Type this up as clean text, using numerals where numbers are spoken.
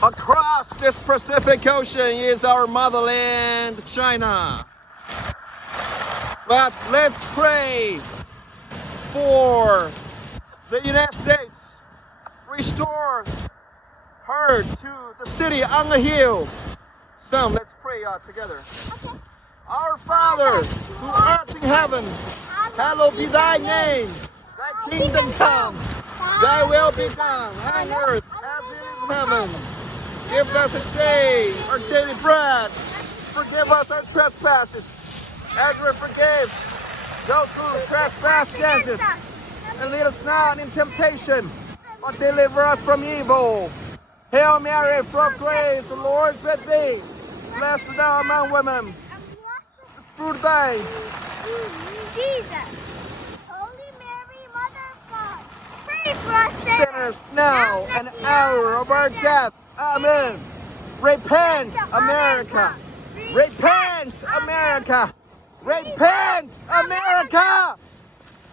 Across this Pacific Ocean is our motherland, China. But let's pray for the United States. Restore her to the city on the hill. So let's pray together. Okay. Our Father, who art in heaven, hallowed be thy name. Thy kingdom come, thy will be done on earth as it is in heaven. Give us this day our daily bread. Forgive us our trespasses, as we forgive those who trespass against us. And lead us not in temptation, but deliver us from evil. Hail Mary, full of grace, the Lord is with thee. Blessed art thou among women. The fruit of thy Jesus. Holy Mary, Mother of God, pray for us sinners now and hour of our death. Amen. Repent, America. Repent, America. Repent, America.